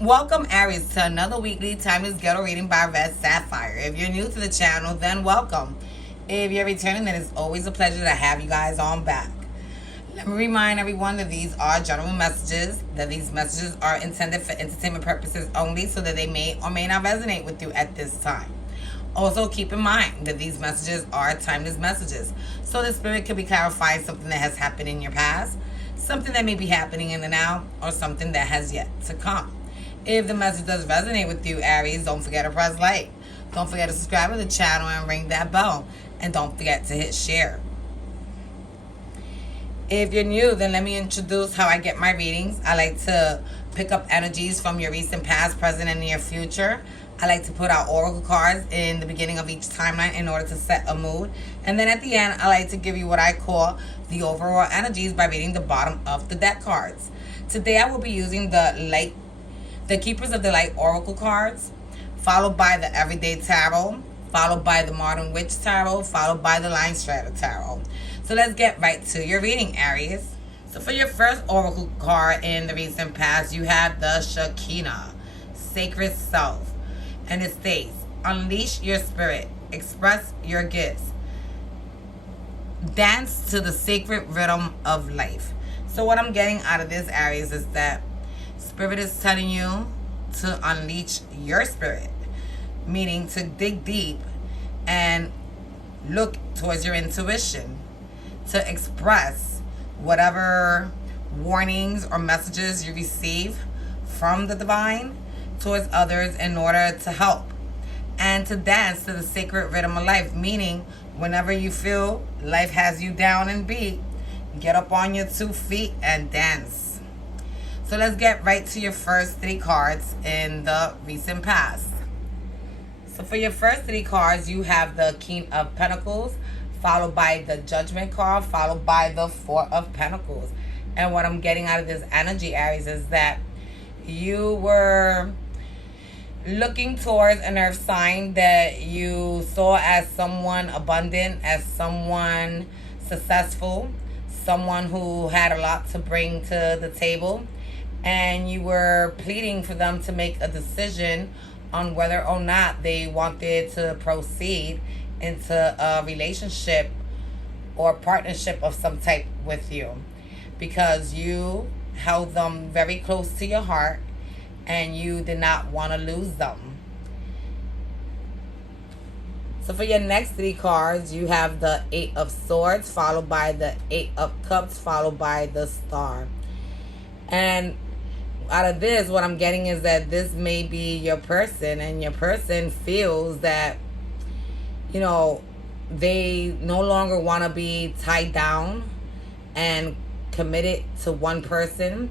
Welcome, Aries, to another weekly Timeless Ghetto reading by Red Sapphire. If you're new to the channel, then welcome. If you're returning, then it's always a pleasure to have you guys on back. Let me remind everyone that these are general messages, that these messages are intended for entertainment purposes only, so that they may or may not resonate with you at this time. Also, keep in mind that these messages are timeless messages, so the spirit could be clarifying something that has happened in your past, something that may be happening in the now, or something that has yet to come. If the message does resonate with you, Aries, don't forget to press like. Don't forget to subscribe to the channel and ring that bell. And don't forget to hit share. If you're new, then let me introduce how I get my readings. I like to pick up energies from your recent past, present, and near future. I like to put out oracle cards in the beginning of each timeline in order to set a mood. And then at the end, I like to give you what I call the overall energies by reading the bottom of the deck cards. Today, I will be using the Keepers of the Light Oracle cards, followed by the Everyday Tarot, followed by the Modern Witch Tarot, followed by the Line Strider Tarot. So let's get right to your reading, Aries. So for your first Oracle card in the recent past, you have the Shekinah, Sacred Self. And it states, unleash your spirit, express your gifts, dance to the sacred rhythm of life. So what I'm getting out of this, Aries, is that Spirit is telling you to unleash your spirit, meaning to dig deep and look towards your intuition, to express whatever warnings or messages you receive from the divine towards others in order to help, and to dance to the sacred rhythm of life, meaning whenever you feel life has you down and beat, get up on your 2 feet and dance. So let's get right to your first 3 cards in the recent past. So for your first 3 cards, you have the King of Pentacles, followed by the Judgment card, followed by the 4 of Pentacles. And what I'm getting out of this energy, Aries, is that you were looking towards an earth sign that you saw as someone abundant, as someone successful, someone who had a lot to bring to the table. And you were pleading for them to make a decision on whether or not they wanted to proceed into a relationship or partnership of some type with you, because you held them very close to your heart and you did not want to lose them. So for your next 3 cards, you have the 8 of Swords, followed by the 8 of Cups, followed by the Star. And out of this, what I'm getting is that this may be your person, and your person feels that, you know, they no longer want to be tied down and committed to one person.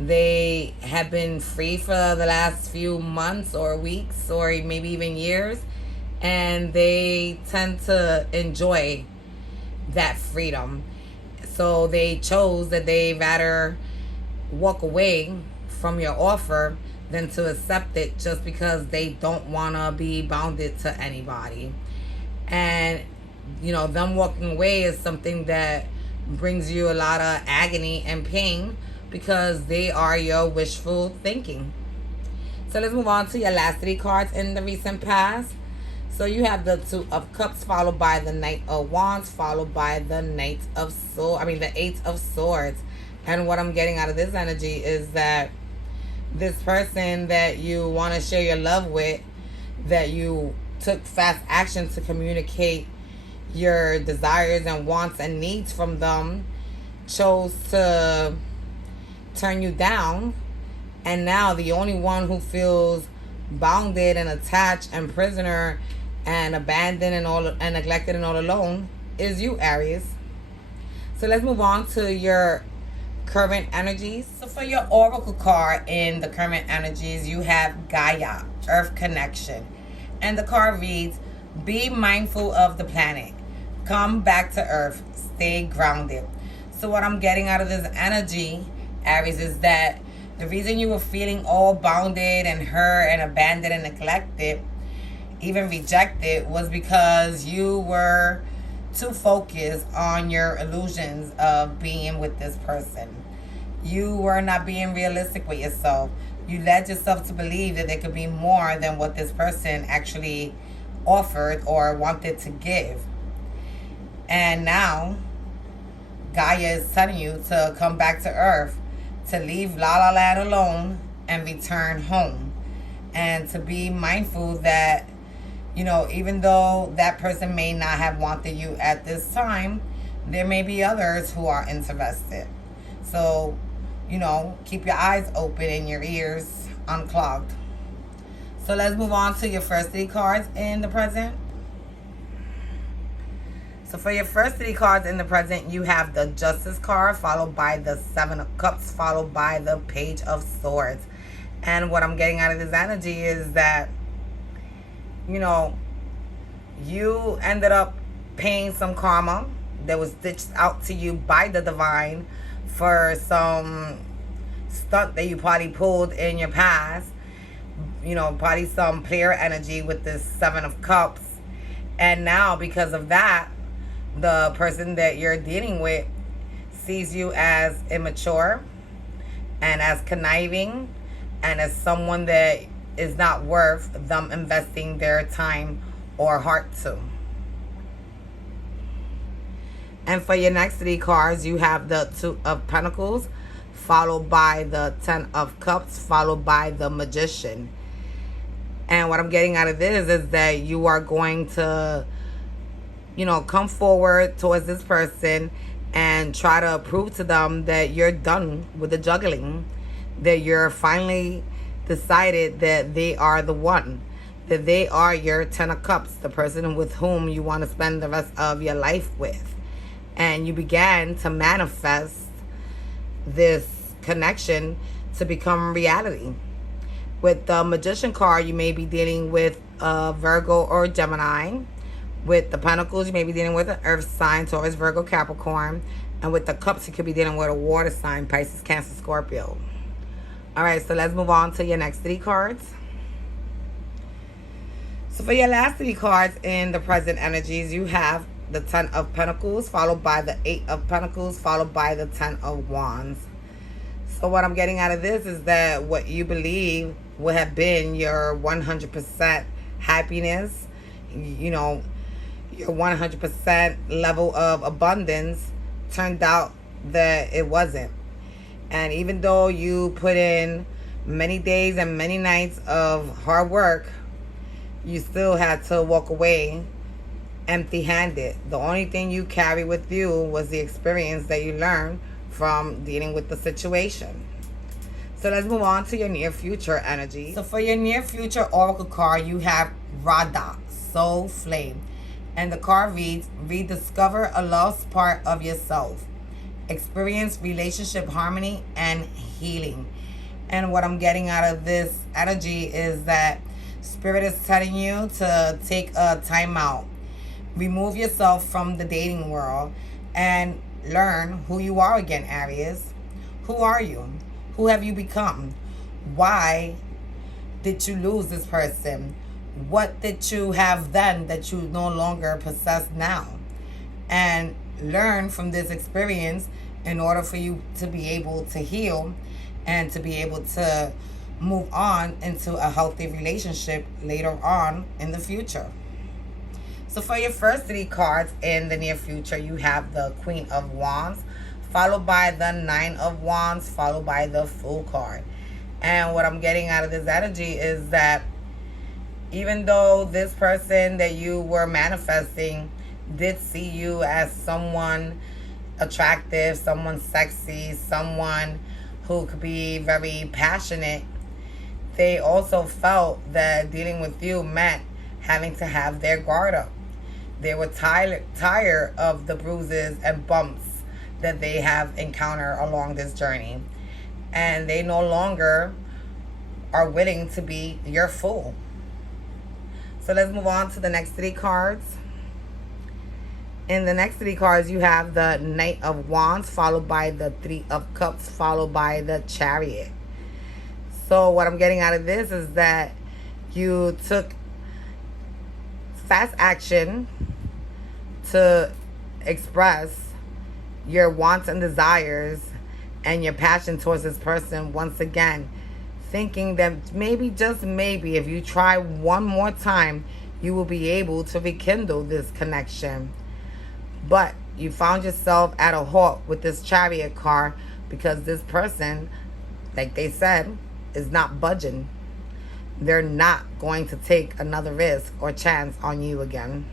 They have been free for the last few months or weeks or maybe even years, and they tend to enjoy that freedom. So they chose that they rather walk away from your offer than to accept it, just because they don't want to be bounded to anybody. And you know, them walking away is something that brings you a lot of agony and pain, because they are your wishful thinking. So let's move on to your last 3 cards in the recent past. So you have the 2 of Cups, followed by the Knight of Wands, followed by the the 8 of Swords. And what I'm getting out of this energy is that this person that you want to share your love with, that you took fast action to communicate your desires and wants and needs from them, chose to turn you down. And now the only one who feels bounded and attached and prisoner and abandoned and neglected and all alone is you, Aries. So let's move on to your current energies. So for your oracle card in the current energies, you have Gaia, Earth Connection. And the card reads, be mindful of the planet. Come back to Earth. Stay grounded. So what I'm getting out of this energy, Aries, is that the reason you were feeling all bounded and hurt and abandoned and neglected, even rejected, was because you were too focused on your illusions of being with this person. You were not being realistic with yourself. You led yourself to believe that there could be more than what this person actually offered or wanted to give. And now Gaia is telling you to come back to Earth, to leave La La Land alone and return home. And to be mindful that, even though that person may not have wanted you at this time, there may be others who are interested. So, keep your eyes open and your ears unclogged. So let's move on to your first 3 cards in the present. So for your first 3 cards in the present, you have the Justice card, followed by the 7 of Cups, followed by the Page of Swords. And what I'm getting out of this energy is that, you ended up paying some karma that was dished out to you by the divine for some stunt that you probably pulled in your past. Probably some player energy with this 7 of Cups. And now, because of that, the person that you're dealing with sees you as immature and as conniving and as someone that is not worth them investing their time or heart to. And for your next 3 cards, you have the 2 of Pentacles, followed by the 10 of Cups, followed by the Magician. And what I'm getting out of this is that you are going to, come forward towards this person and try to prove to them that you're done with the juggling, that you're finally decided that they are the one, that they are your 10 of Cups, the person with whom you want to spend the rest of your life with. And you began to manifest this connection to become reality. With the Magician card, you may be dealing with a Virgo or Gemini. With the Pentacles, you may be dealing with an Earth sign, Taurus, Virgo, Capricorn. And with the Cups, you could be dealing with a water sign, Pisces, Cancer, Scorpio. All right, so let's move on to your next 3 cards. So for your last 3 cards in the present energies, you have the 10 of Pentacles, followed by the 8 of Pentacles, followed by the 10 of Wands. So what I'm getting out of this is that what you believe would have been your 100% happiness, your 100% level of abundance, turned out that it wasn't. And even though you put in many days and many nights of hard work, you still had to walk away empty-handed. The only thing you carry with you was the experience that you learned from dealing with the situation. So let's move on to your near future energy. So for your near future oracle card, you have Radha, Soul Flame. And the card reads, rediscover a lost part of yourself. Experience relationship harmony and healing. And what I'm getting out of this energy is that Spirit is telling you to take a time out. Remove yourself from the dating world and learn who you are again, Aries. Who are you? Who have you become? Why did you lose this person? What did you have then that you no longer possess now? And learn from this experience in order for you to be able to heal and to be able to move on into a healthy relationship later on in the future. So for your first 3 cards in the near future, you have the Queen of Wands, followed by the 9 of Wands, followed by the Fool card. And what I'm getting out of this energy is that even though this person that you were manifesting did see you as someone attractive, someone sexy, someone who could be very passionate, they also felt that dealing with you meant having to have their guard up. They were tired of the bruises and bumps that they have encountered along this journey. And they no longer are willing to be your fool. So let's move on to the next 3 cards. In the next 3 cards, you have the Knight of Wands, followed by the 3 of Cups, followed by the Chariot. So what I'm getting out of this is that you took fast action to express your wants and desires and your passion towards this person once again. thinking that maybe, just maybe, if you try one more time, you will be able to rekindle this connection. But you found yourself at a halt with this Chariot card because this person, like they said, is not budging. They're not going to take another risk or chance on you again.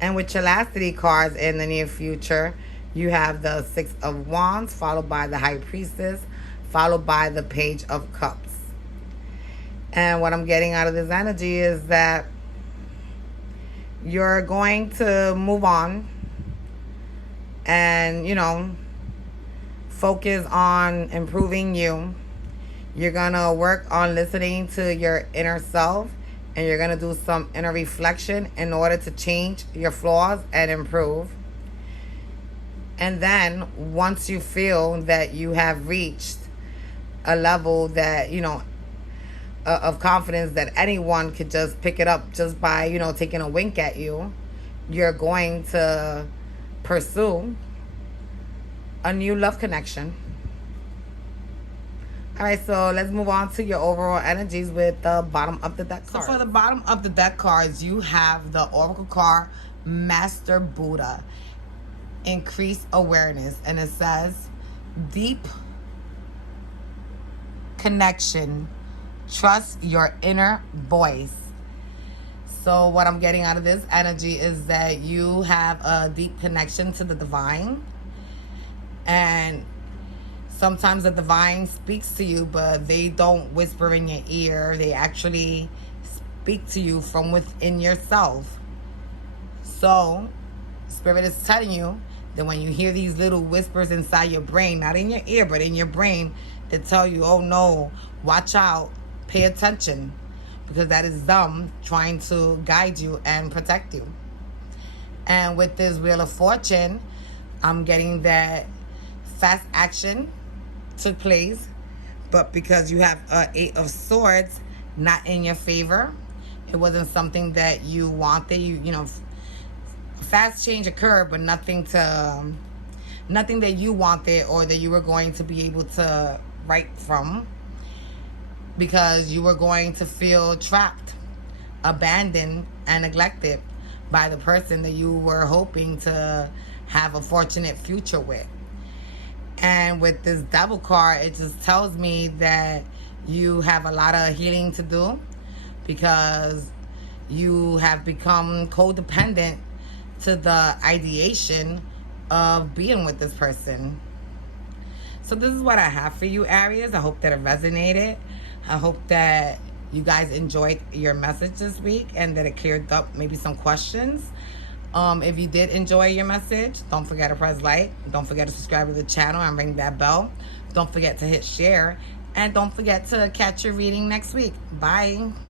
And with your last 3 cards in the near future, you have the 6 of Wands, followed by the High Priestess, followed by the Page of Cups. And what I'm getting out of this energy is that you're going to move on and, focus on improving you. You're going to work on listening to your inner self, and you're going to do some inner reflection in order to change your flaws and improve. And then once you feel that you have reached a level that, of confidence that anyone could just pick it up just by, taking a wink at you, you're going to pursue a new love connection. All right, so let's move on to your overall energies with the bottom of the deck cards. So for the bottom of the deck cards, you have the Oracle card, Master Buddha, Increase Awareness. And it says, deep connection, trust your inner voice. So what I'm getting out of this energy is that you have a deep connection to the divine. And sometimes the divine speaks to you, but they don't whisper in your ear. They actually speak to you from within yourself. So Spirit is telling you that when you hear these little whispers inside your brain, not in your ear, but in your brain, that tell you, oh no, watch out, pay attention, because that is them trying to guide you and protect you. And with this Wheel of Fortune, I'm getting that fast action took place, but because you have a 8 of Swords not in your favor, it wasn't something that you wanted. Fast change occurred, but nothing that you wanted or that you were going to be able to write from, because you were going to feel trapped, abandoned, and neglected by the person that you were hoping to have a fortunate future with. And with this Devil card, it just tells me that you have a lot of healing to do, because you have become codependent to the ideation of being with this person. So this is what I have for you, Aries. I hope that it resonated. I hope that you guys enjoyed your message this week and that it cleared up maybe some questions. If you did enjoy your message, don't forget to press like. Don't forget to subscribe to the channel and ring that bell. Don't forget to hit share. And don't forget to catch your reading next week. Bye.